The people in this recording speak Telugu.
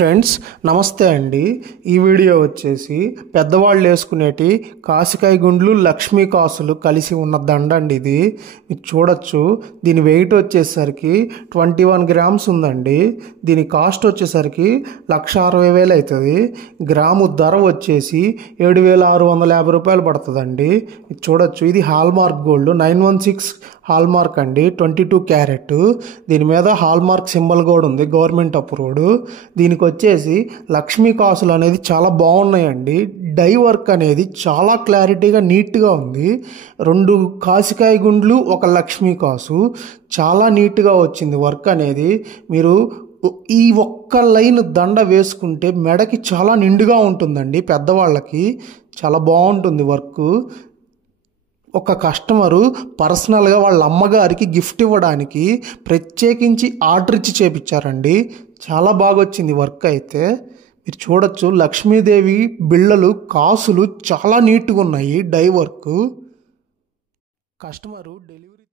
ఫ్రెండ్స్ నమస్తే అండి. ఈ వీడియో వచ్చేసి పెద్దవాళ్ళు వేసుకునేటి కాసికాయ గుండ్లు లక్ష్మీ కాసులు కలిసి ఉన్న దండ అండి. ఇది మీరు చూడొచ్చు. దీని వెయిట్ వచ్చేసరికి 21 గ్రామ్స్ ఉందండి. దీని కాస్ట్ వచ్చేసరికి 1,60,000 అవుతుంది. గ్రాము ధర వచ్చేసి 7,650 రూపాయలు పడుతుందండి. మీరు చూడొచ్చు. ఇది హాల్మార్క్ గోల్డ్ 916 హాల్మార్క్ అండి, 22 క్యారెట్. దీని మీద హాల్మార్క్ సింబల్ కూడా ఉంది, గవర్నమెంట్ అప్రూవ్డ్. దీనికి వచ్చేసి లక్ష్మీ కాసులు అనేది చాలా బాగున్నాయండి. డై వర్క్ అనేది చాలా క్లారిటీగా నీట్గా ఉంది. 2 కాసికాయ గుండ్లు, ఒక లక్ష్మీ కాసు, చాలా నీట్గా వచ్చింది వర్క్ అనేది. మీరు ఈ ఒక్క లైన్ దండ వేసుకుంటే మెడకి చాలా నిండుగా ఉంటుందండి. పెద్దవాళ్ళకి చాలా బాగుంటుంది వర్క్. ఒక కస్టమరు పర్సనల్గా వాళ్ళ అమ్మగారికి గిఫ్ట్ ఇవ్వడానికి ప్రత్యేకించి ఆర్డర్ ఇచ్చి చేపించారండి. చాలా బాగా వచ్చింది వర్క్ అయితే. మీరు చూడొచ్చు. లక్ష్మీదేవి బిళ్ళలు, కాసులు చాలా నీట్గా ఉన్నాయి. Die work. Customer delivery